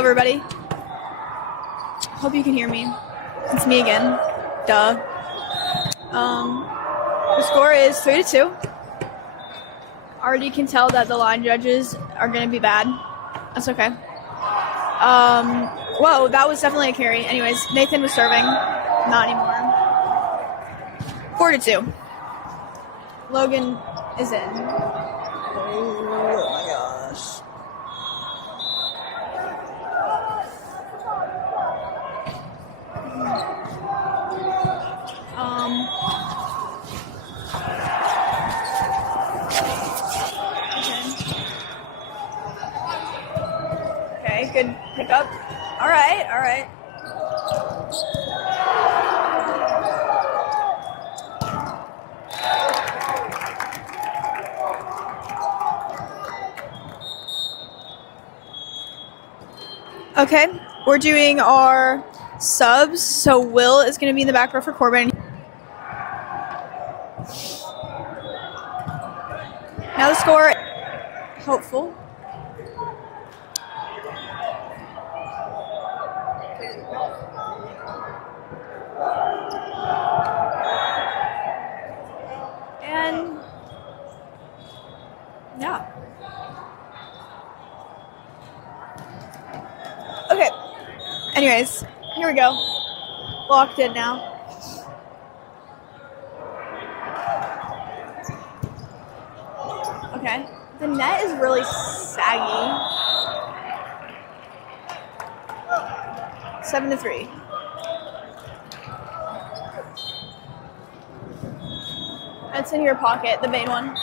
everybody. Hope you can hear me. It's me again. Duh. The score is 3-2. Already can tell that the line judges are going to be bad. That's okay. Whoa, that was definitely a carry. Anyways, Nathan was serving. Not anymore. 4-2. Logan is in. Oh my gosh. Okay, good pickup. All right. Okay, we're doing our subs. So Will is going to be in the back row for Corbin. Now the score, hopeful. And yeah. Okay. Anyways, here we go. Locked in now. Okay. The net is really saggy. 7-3. It's in your pocket, the main one.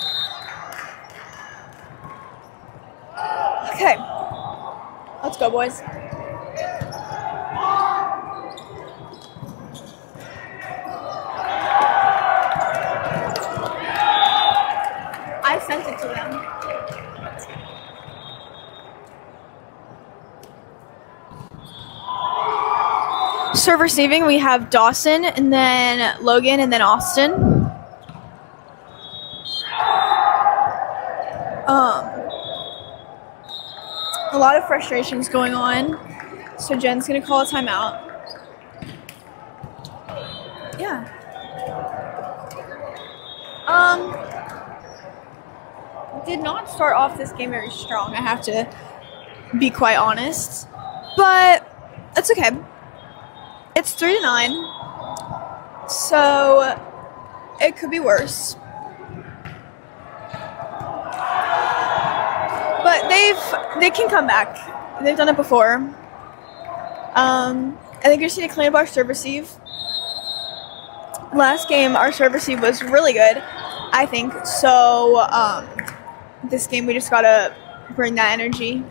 Okay. Let's go, boys. I sent it to them. Serve receiving, we have Dawson, and then Logan, and then Austin. A lot of frustrations going on, so Jen's gonna call a timeout. Yeah. Did not start off this game very strong, I have to be quite honest, but it's okay. It's 3-9, so it could be worse. But they can come back. They've done it before. I think you're just going to clean up our serve receive. Last game, our serve receive was really good, I think. So this game, we just got to bring that energy.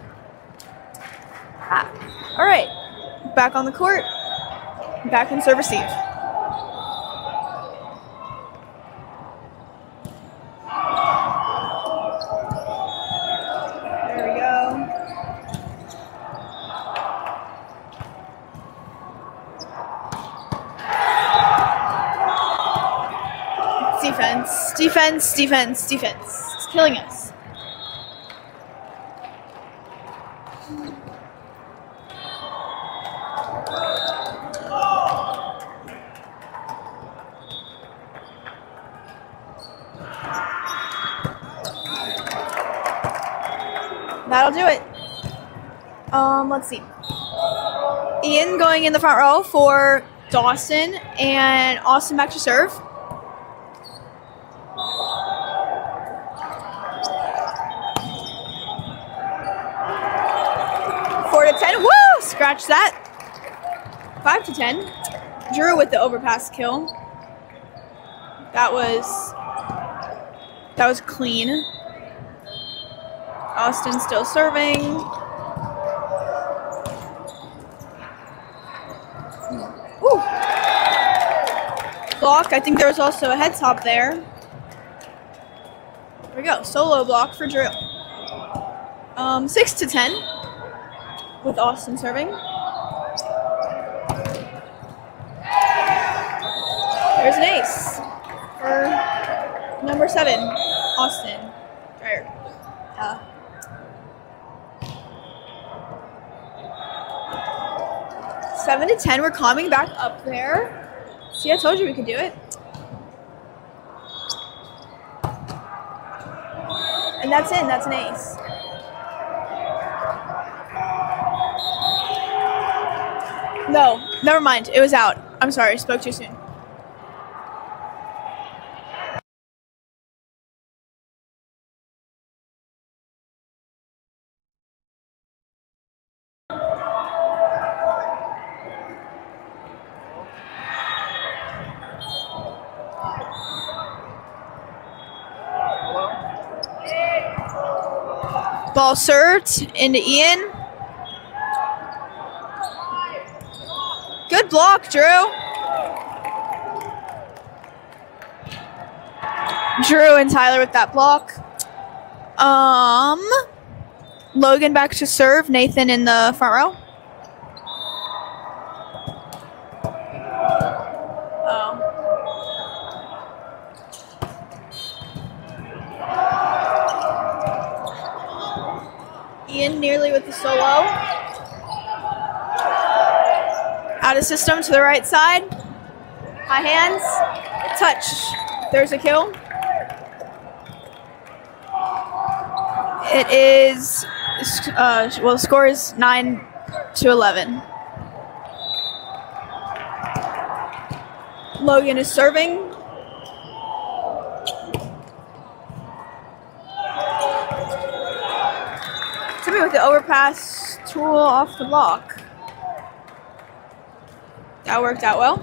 All right. Back on the court. Back in serve receive. There we go. Defense. It's killing us. That'll do it. Let's see. Ian going in the front row for Dawson, and Austin back to serve. Woo! Scratch that. 5-10. Drew with the overpass kill. That was clean. Austin still serving. Ooh. Block. I think there was also a head top there. There we go. Solo block for Drew. 6-10 with Austin serving. There's an ace for number 7, Austin. 7-10. We're coming back up there. See, I told you we could do it. And that's in. That's an ace. No, never mind. It was out. I'm sorry. Spoke too soon. Ball served into Ian. Good block, Drew. Drew and Tyler with that block. Logan back to serve. Nathan in the front row. Ian nearly with the solo. Out of system to the right side. High hands. Touch. There's a kill. It is, the score is 9-11. Logan is serving. Timmy with the overpass tool off the block. That worked out well.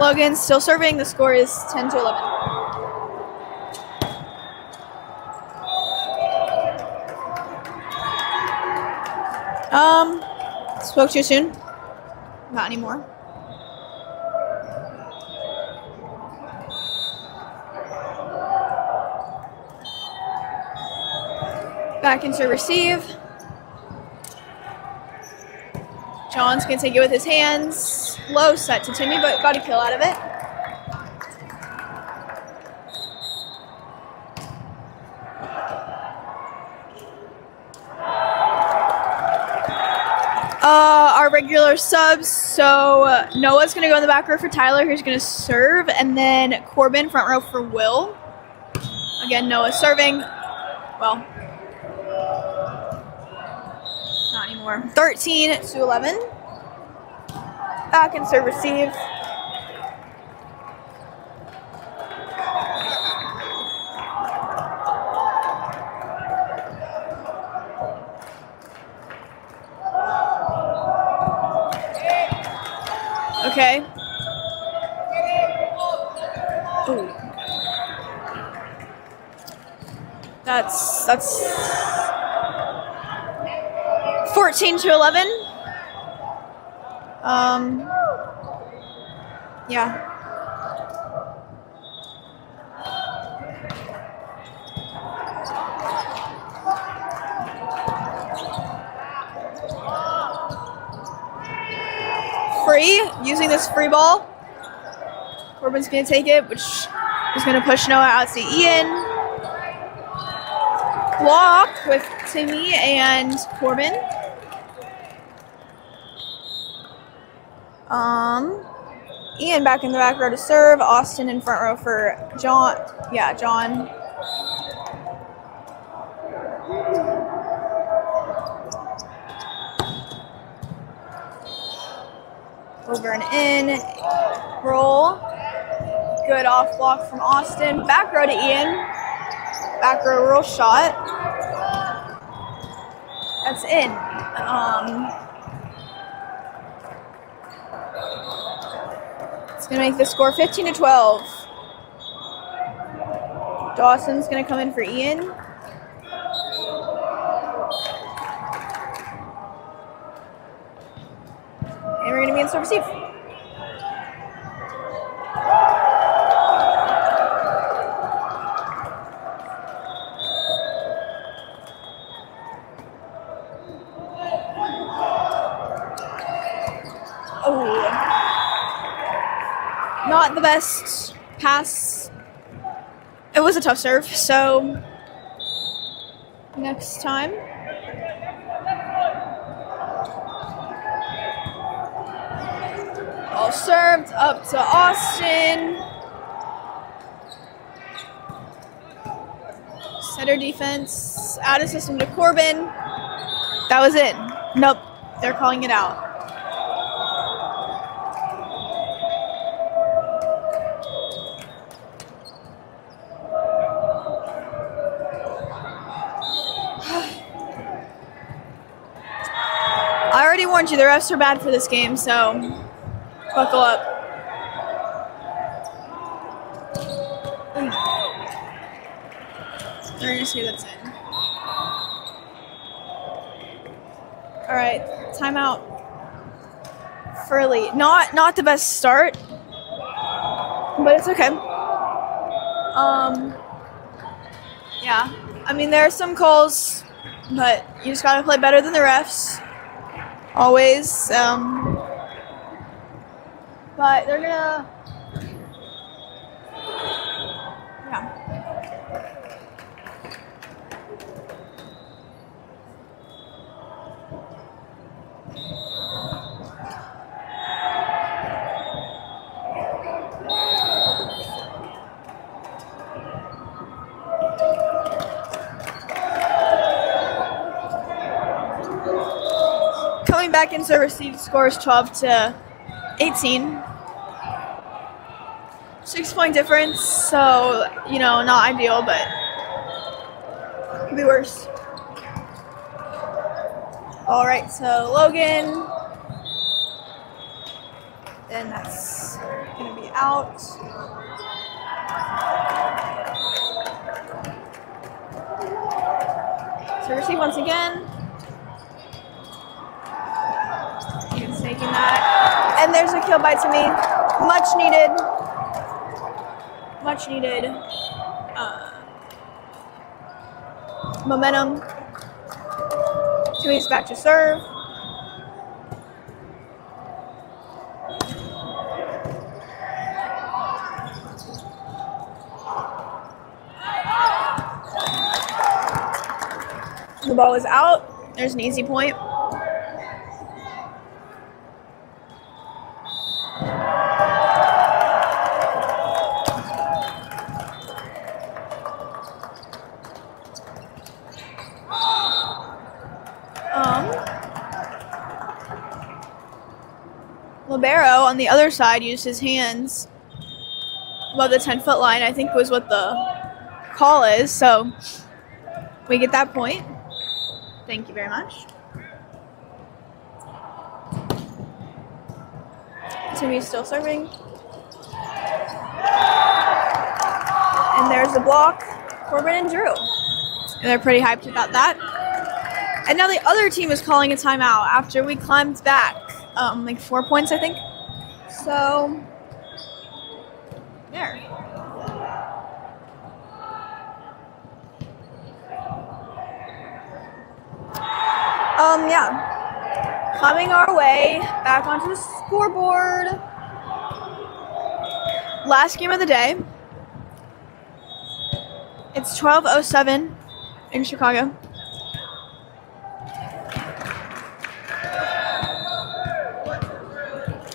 Logan still serving. The score is 10-11. Spoke too soon. Not anymore. Back into receive. John's gonna take it with his hands. Low set to Timmy, but got a kill out of it. Our regular subs. So Noah's gonna go in the back row for Tyler, who's gonna serve, and then Corbin front row for Will. Again, Noah serving. Well, not anymore. 13-11. Back and serve receive. Okay. Ooh. That's 14-11. Yeah. Free, using this free ball. Corbin's gonna take it, which is gonna push Noah out to Ian. Block with Timmy and Corbin. Ian back in the back row to serve. Austin in front row for John. Yeah, John. Over and in. Roll. Good off block from Austin. Back row to Ian. Back row roll shot. That's in. It's going to make the score 15-12. Dawson's going to come in for Ian. And we're going to be in serve receive. Not the best pass. It was a tough serve, so next time. Ball served up to Austin. Center defense, out of system to Corbin. That was it. Nope, they're calling it out. I already warned you, the refs are bad for this game, so buckle up. They're gonna say that's in. All right, timeout for Elite. Not the best start, but it's okay. Yeah, I mean there are some calls, but you just gotta play better than the refs. Always. But they're gonna. Yeah. Coming back in serve receive, scores 12-18. 6-point difference, so, you know, not ideal, but could be worse. All right, so Logan. Then that's going to be out. So receive once again. He's taking that. And there's a kill by Timmy. Much needed. Much needed momentum. Timmy's back to serve. The ball is out. There's an easy point. Libero on the other side used his hands above the 10-foot line, I think was what the call is, so we get that point. Thank you very much. Timmy's still serving. And there's the block, Corbin and Drew. And they're pretty hyped about that. And now the other team is calling a timeout after we climbed back. Like 4 points, I think. So, there. Yeah. Coming our way back onto the scoreboard. Last game of the day. It's 12:07 in Chicago.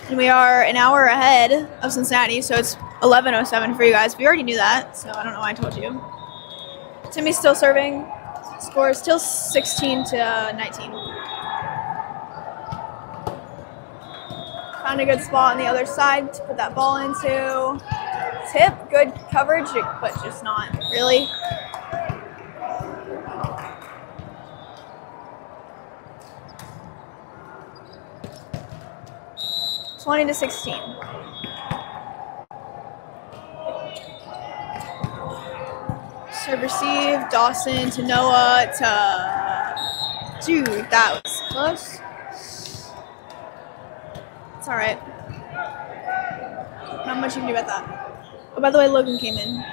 And we are an hour ahead of Cincinnati, so it's 11:07 for you guys. We already knew that, so I don't know why I told you. Timmy's still serving. Score is still 16-19. Found a good spot on the other side to put that ball into. Tip, good coverage, but just not really. (20-16). Serve receive, Dawson to Noah to... Dude, that was close. It's all right. Not much you can do about that. Oh, by the way, Logan came in.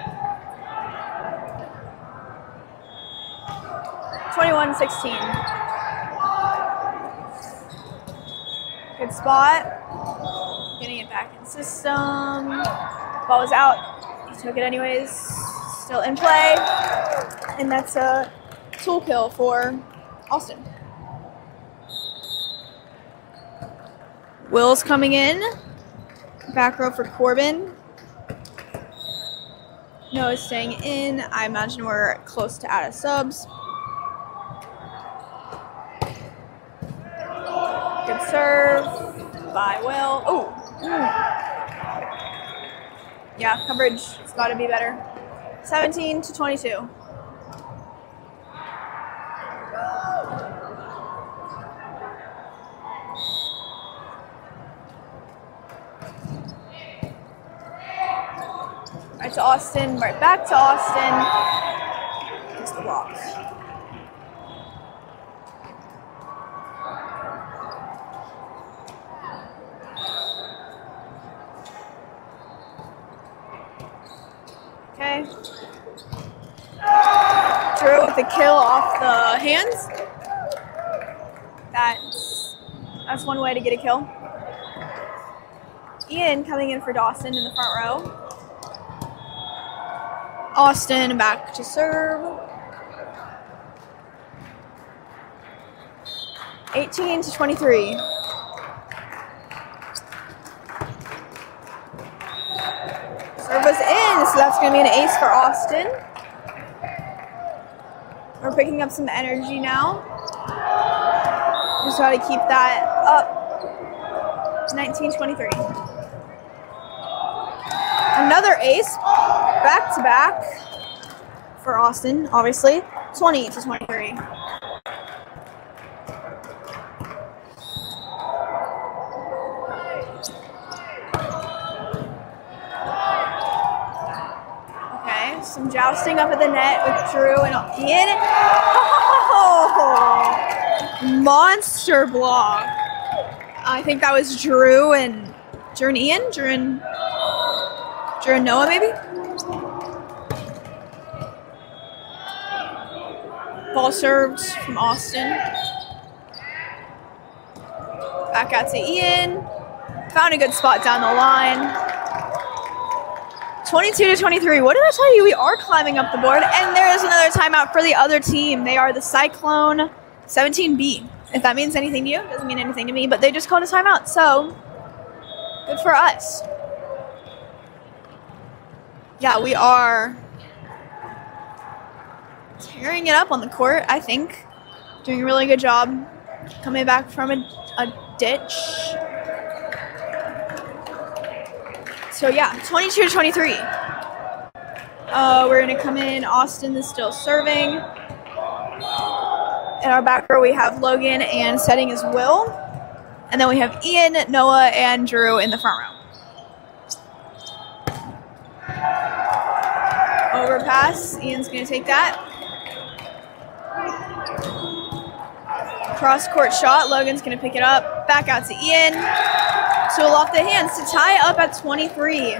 21-16. Good spot. Getting it back in system. Ball was out. He took it anyways. Still in play. And that's a tool kill for Austin. Will's coming in. Back row for Corbin. Noah's staying in. I imagine we're close to out of subs. Good serve by Will. Oh. Yeah, coverage has got to be better. 17-22. Right to Austin, right back to Austin. It's the block. Okay. Drew with the kill off the hands. That's one way to get a kill. Ian coming in for Dawson in the front row. Austin back to serve. 18-23. Serve was in, so that's going to be an ace for Austin. We're picking up some energy now. Just got to keep that up. 19-23. Another ace, back to back for Austin, obviously. 20-23. Okay, some jousting up at the net with Drew and Ian. Oh, monster block. I think that was Drew and Ian. Drew and Noah, maybe? Ball served from Austin. Back out to Ian. Found a good spot down the line. 22-23. What did I tell you? We are climbing up the board. And there is another timeout for the other team. They are the Cyclone 17B. If that means anything to you, it doesn't mean anything to me, but they just called a timeout. So, good for us. Yeah, we are tearing it up on the court, I think. Doing a really good job coming back from a ditch. So yeah, 22-23. We're gonna come in. Austin is still serving. In our back row, we have Logan, and setting is Will. And then we have Ian, Noah, and Drew in the front row. Overpass. Ian's going to take that. Cross-court shot. Logan's going to pick it up. Back out to Ian. Tool off the hands to tie up at 23.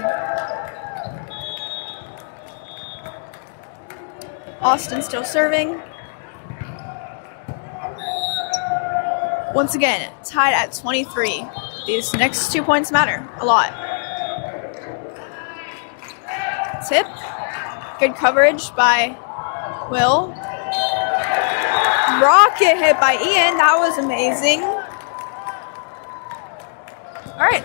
Austin still serving. Once again, tied at 23. These next 2 points matter a lot. Tip. Good coverage by Will. Rocket hit by Ian. That was amazing. All right.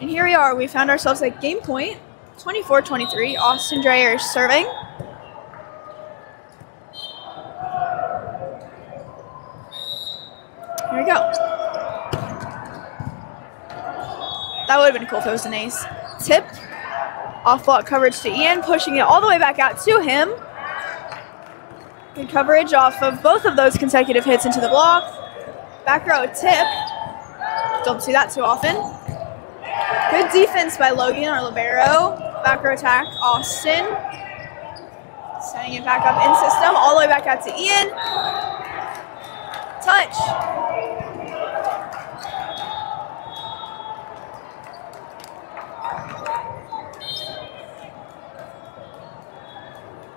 And here we are. We found ourselves at game point. 24-23. Austin Dreyer serving. Here we go. That would have been cool if it was an ace. Tip. Off block coverage to Ian, pushing it all the way back out to him. Good coverage off of both of those consecutive hits into the block. Back row tip. Don't see that too often. Good defense by Logan, our libero. Back row attack, Austin. Setting it back up in system, all the way back out to Ian. Touch.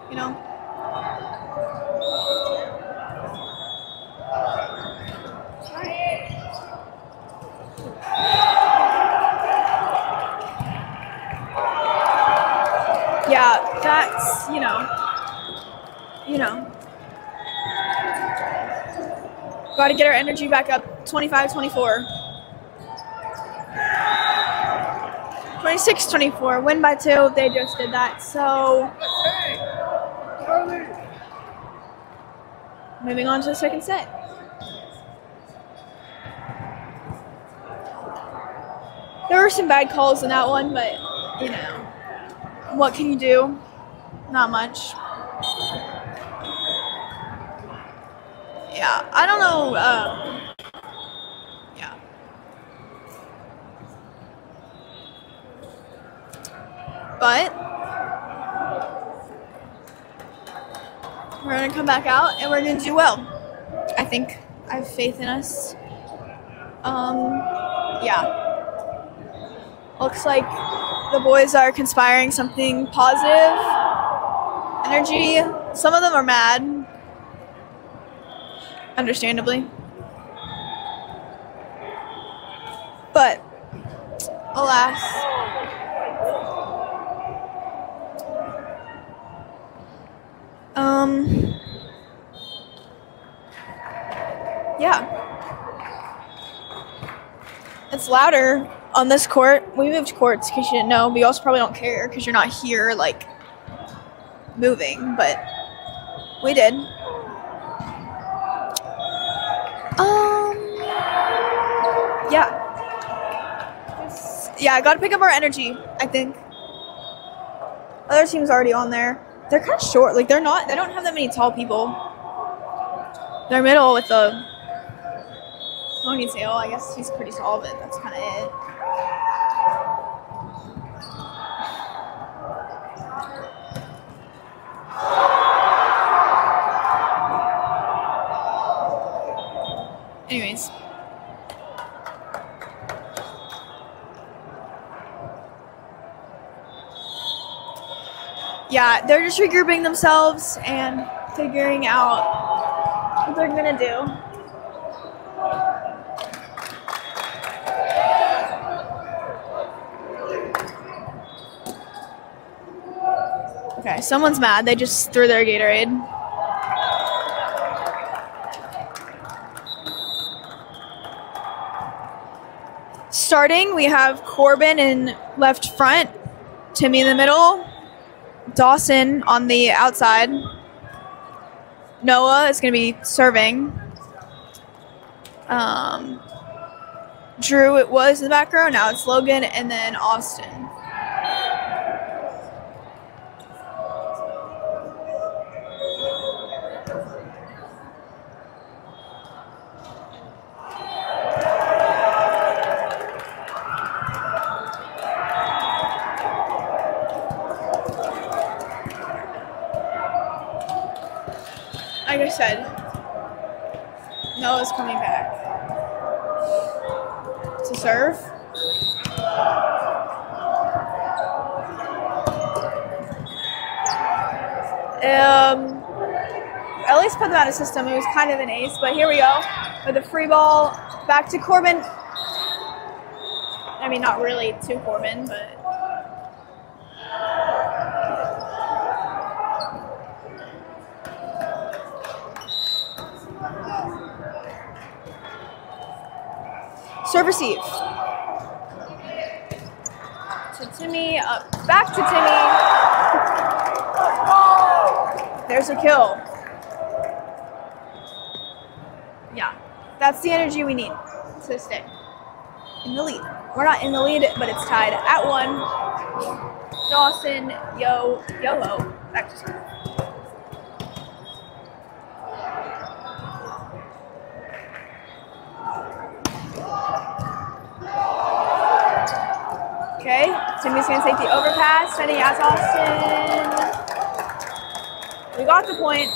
You know. Yeah, that's, you know. Got to get our energy back up, 25-24. 26-24, win by 2. They just did that. So moving on to the second set. There were some bad calls in that one, but you know, what can you do? Not much. Yeah, I don't know. Yeah. But we're going to come back out and we're going to do well. I think I have faith in us. Yeah. Looks like the boys are conspiring something positive. Energy. Some of them are mad. Understandably. But, alas. Yeah. It's louder on this court. We moved courts because you didn't know, but you also probably don't care because you're not here, like, moving, but we did. Yeah. Yeah, I gotta pick up our energy, I think. Other team's already on there. They're kind of short. Like, they don't have that many tall people. They're middle with the ponytail. I guess he's pretty tall, but that's kind of it. Anyways. Yeah, they're just regrouping themselves and figuring out what they're gonna do. Okay, someone's mad. They just threw their Gatorade. Starting, we have Corbin in left front, Timmy in the middle, Dawson on the outside. Noah is going to be serving. Drew, it was in the back row. Now it's Logan and then Austin. Like I said, Noah's coming back to serve. At least put them out of system. It was kind of an ace, but here we go with a free ball back to Corbin. I mean, not really to Corbin, but. Serve receive. To Timmy, back to Timmy. There's a kill. Yeah, that's the energy we need to stay in the lead. We're not in the lead, but it's tied at 1. Dawson, yo-ho, back to serve. Okay, Timmy's going to take the overpass, sending out to Austin. We got the point.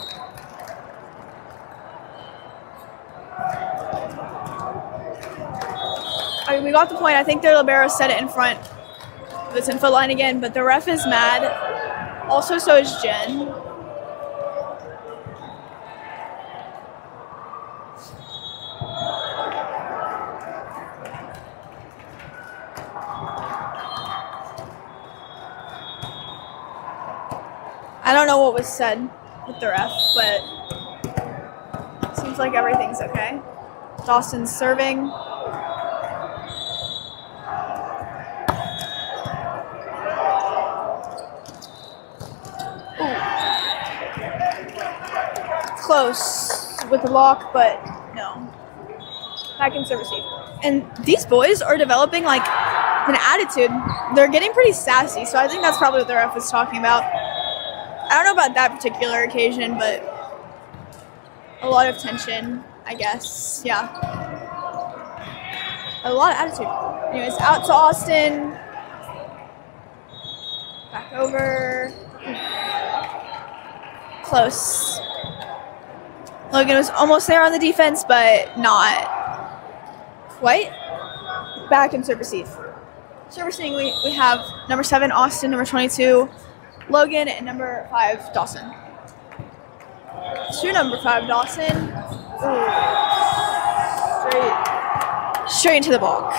I mean, we got the point. I think their libero set it in front of the 10-foot line again, but the ref is mad. Also, so is Jen. I don't know what was said with the ref, but it seems like everything's okay. Dawson's serving. Close with the block, but no. Back in serve receive. And these boys are developing like an attitude. They're getting pretty sassy, so I think that's probably what the ref was talking about. I don't know about that particular occasion, but a lot of tension, I guess. Yeah. A lot of attitude. Anyways, out to Austin. Back over. Close. Logan was almost there on the defense, but not quite. Back in serve receive. Serve receiving, we have number 7, Austin, number 22, Logan, and number 5, Dawson. To number 5, Dawson. Ooh. Straight into the block.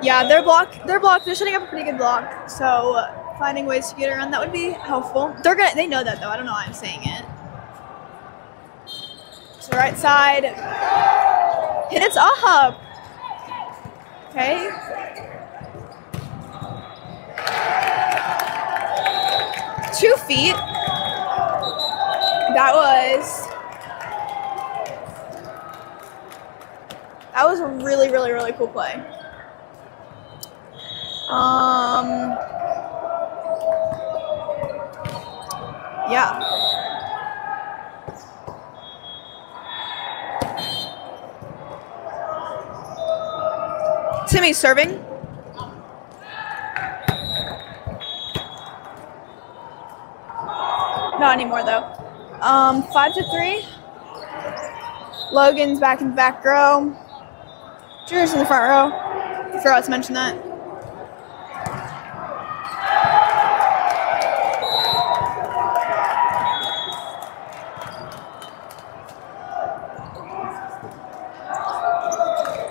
Yeah, they're setting up a pretty good block, so finding ways to get around that would be helpful. They know that though, I don't know why I'm saying it. To the right side. And it's up. Okay. Two feet. That was a really, really, really cool play. Yeah. Timmy's serving. Not anymore though. 5-3. Logan's back in the back row. Drew's in the front row. I forgot to mention that.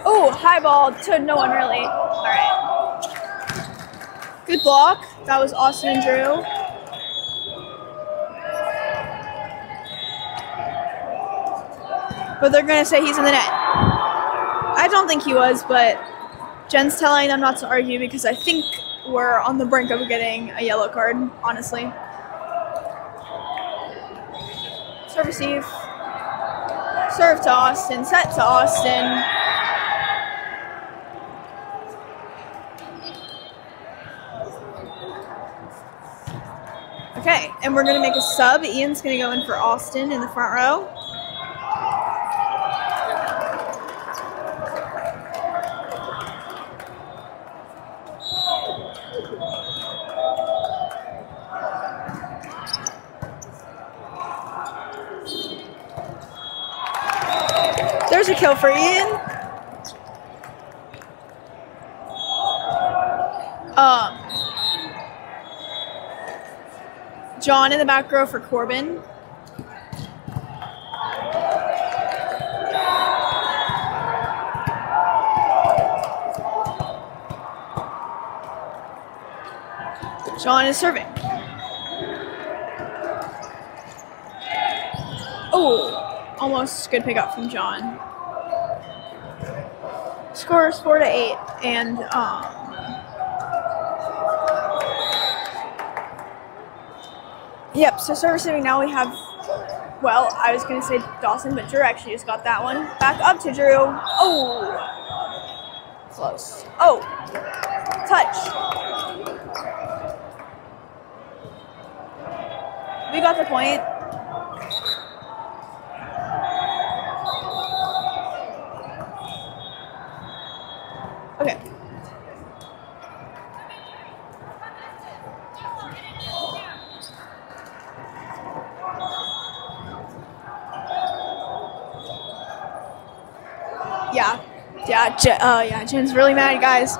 Oh, high ball to no one really. All right. Good block. That was Austin and Drew. But they're going to say he's in the net. I don't think he was, but Jen's telling them not to argue because I think we're on the brink of getting a yellow card, honestly. Serve receive. Serve to Austin. Set to Austin. Okay, and we're going to make a sub. Ian's going to go in for Austin in the front row. There's a kill for Ian. John in the back row for Corbin. John is serving. Oh, almost good pickup from John. Score is 4-8, and yep. So serve receiving now we have. Well, I was gonna say Dawson, but Drew actually just got that one. Back up to Drew. Oh, close. Oh, touch. We got the point. Okay. Yeah, Jen's really mad, guys.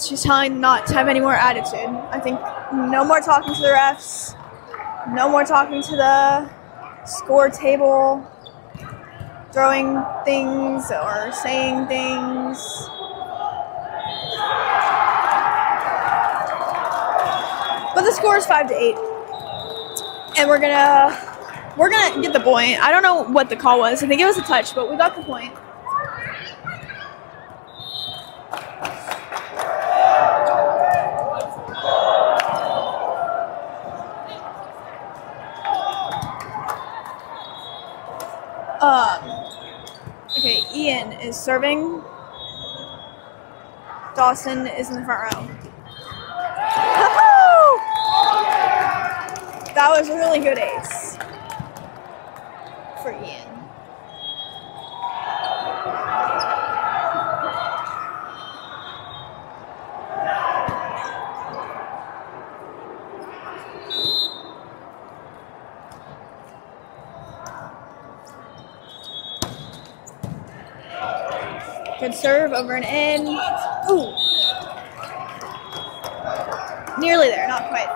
She's telling not to have any more attitude. I think no more talking to the refs. No more talking to the score table, throwing things or saying things. But the score is 5-8, and we're gonna get the point. I don't know what the call was. I think it was a touch, but we got the point. Ian is serving. Dawson is in the front row. That was a really good ace for Ian. Good serve over and in. Ooh. Nearly there, not quite.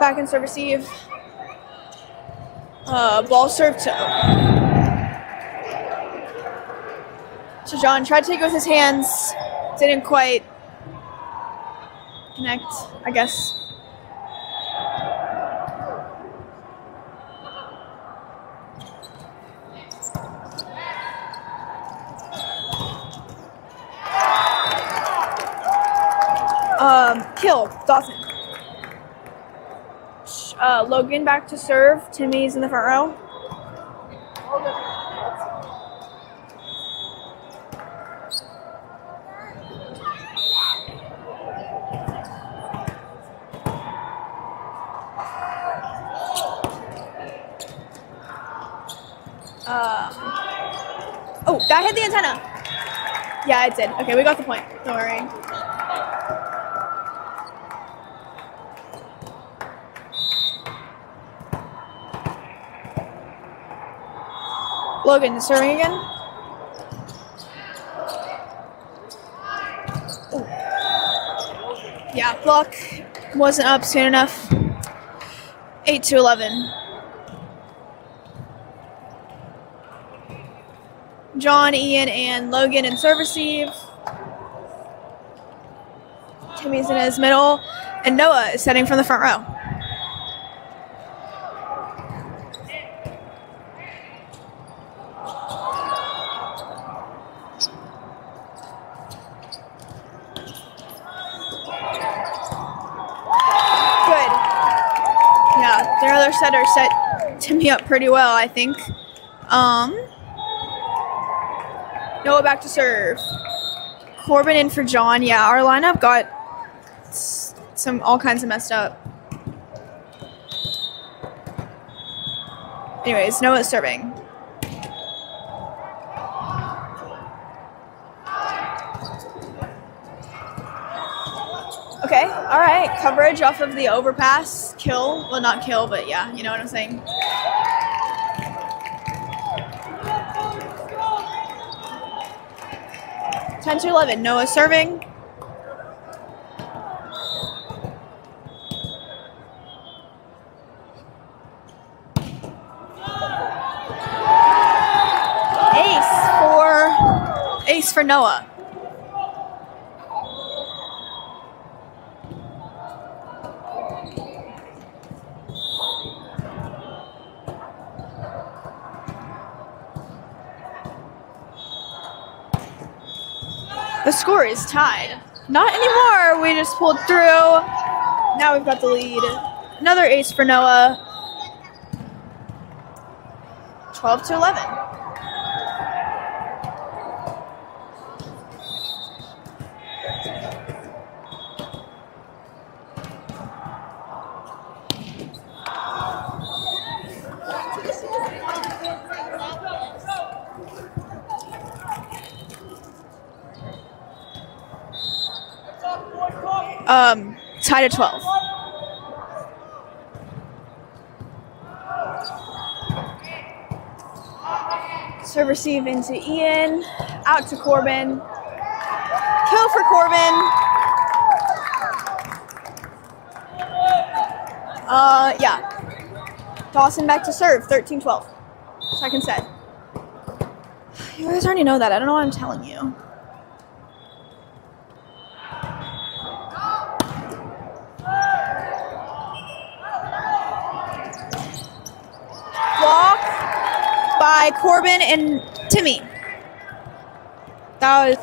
Back and serve receive. Ball serve to John. Tried to take it with his hands. Didn't quite connect, I guess. Kill, Dawson. Logan back to serve. Timmy's in the front row. Oh, that hit the antenna. Yeah, it did. Okay, we got the point. Don't worry. Logan serving again. Ooh. Yeah, block wasn't up soon enough. 8-11. John, Ian, and Logan in serve receive. Timmy's in his middle, and Noah is setting from the front row. Their other setter set Timmy up pretty well, I think. Noah back to serve. Corbin in for John. Yeah, our lineup got all kinds of messed up. Anyways, Noah's serving. Okay, all right. Coverage off of the overpass. Kill. Well, not kill, but yeah, you know what I'm saying. Ten to 11. Noah serving. Ace for Noah. The score is tied. Not anymore. We just pulled through. Now we've got the lead. Another ace for Noah. 12 to 11. Tied at 12. Serve receive into Ian. Out to Corbin. Kill for Corbin. Yeah. Dawson back to serve. 13-12. Second set. You guys already know that. I don't know what I'm telling you. By Corbin and Timmy. That was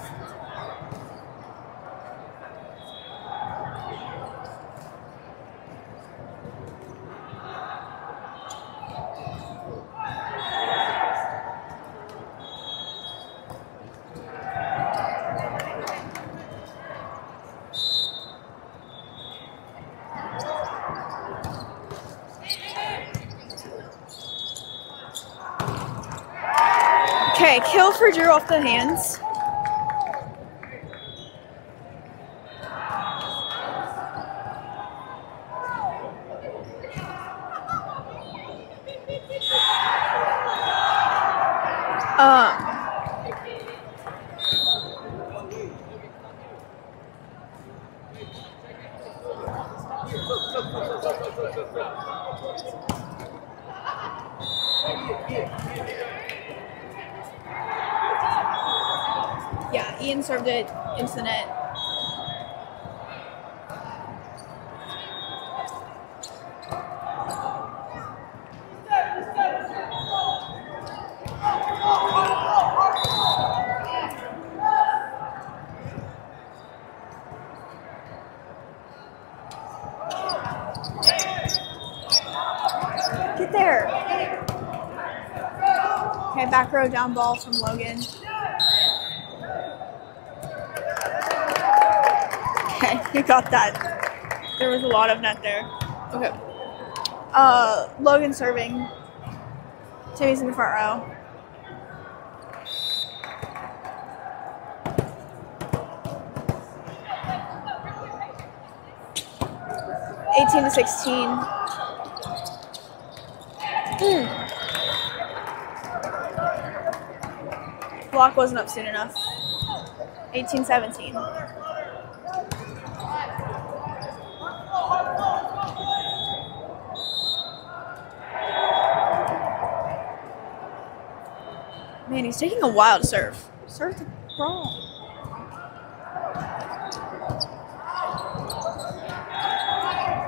Okay, kill for Drew off the hands. Yeah, Ian served it into the net. Get there. Okay, back row down ball from Logan. Okay, you got that. There was a lot of net there. Okay. Logan serving. Timmy's in the front row. (18 to 16). Block wasn't up soon enough. 18-17. Man, he's taking a while to serve. Serve the ball.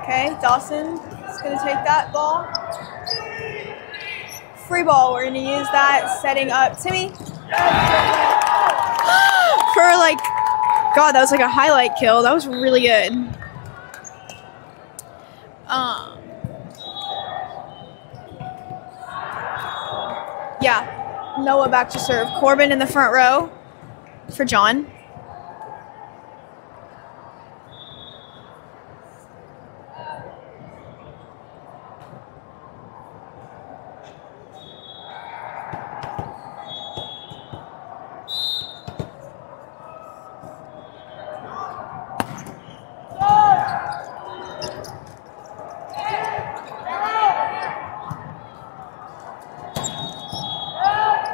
Okay, Dawson is going to take that ball. Free ball, we're going to use that, setting up Timmy. For like, God, that was like a highlight kill. That was really good. Yeah, Noah back to serve. Corbin in the front row for John.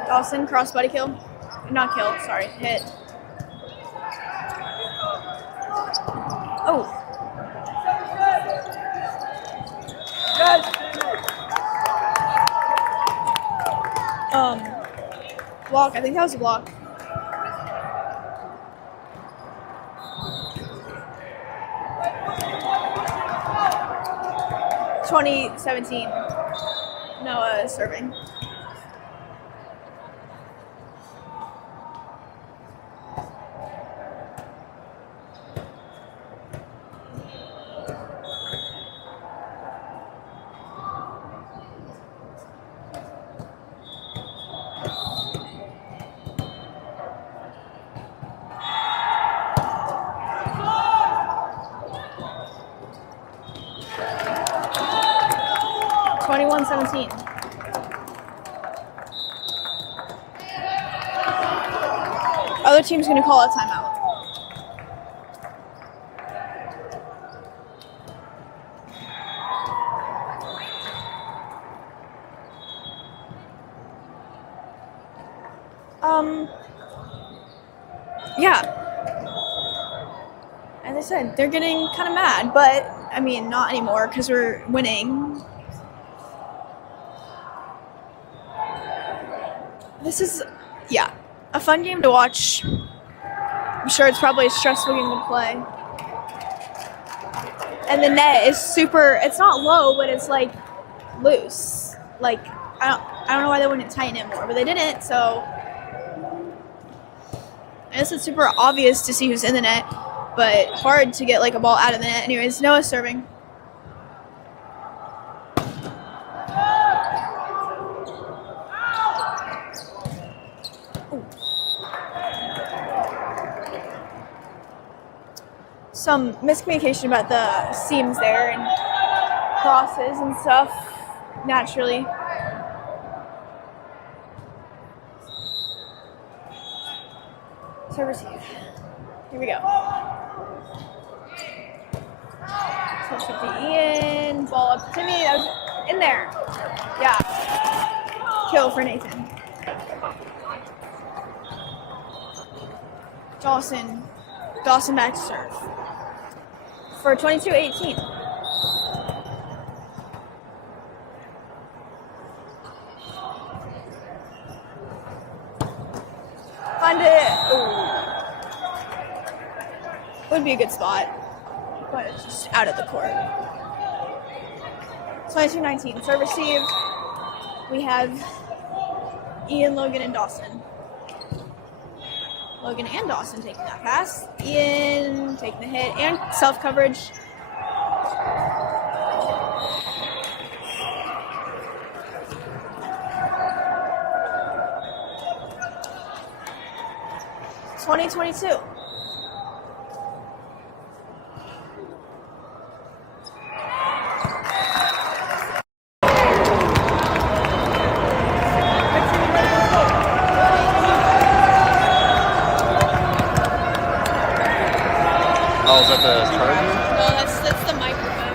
Dawson, crossbody kill. Not kill, sorry, hit. Oh. Block, I think that was a block. (20-17). Noah is serving. (21-17). Other team's going to call a timeout. Yeah. As I said, they're getting kind of mad, but I mean, not anymore because we're winning. This is, yeah, a fun game to watch. I'm sure it's probably a stressful game to play. And the net is super, it's not low, but it's like loose. Like, I don't know why they wouldn't tighten it more, but they didn't, so. I guess it's super obvious to see who's in the net, but hard to get like a ball out of the net. Anyways, Noah's serving. Ooh. Some miscommunication about the seams there and crosses and stuff, naturally. Serve receive. Here we go. 1250 Ian. Ball up to me. That was in there. Yeah. Kill for Nathan. Dawson. Dawson back to serve. For 22-18. Find it. Ooh. Would be a good spot, but it's just out of the court. 22-19. Serve receive. We have Ian, Logan, and Dawson. Logan and Dawson taking that pass. Ian taking the hit and self coverage. It's 20-22. Oh, is that the charger? No, that's the microphone.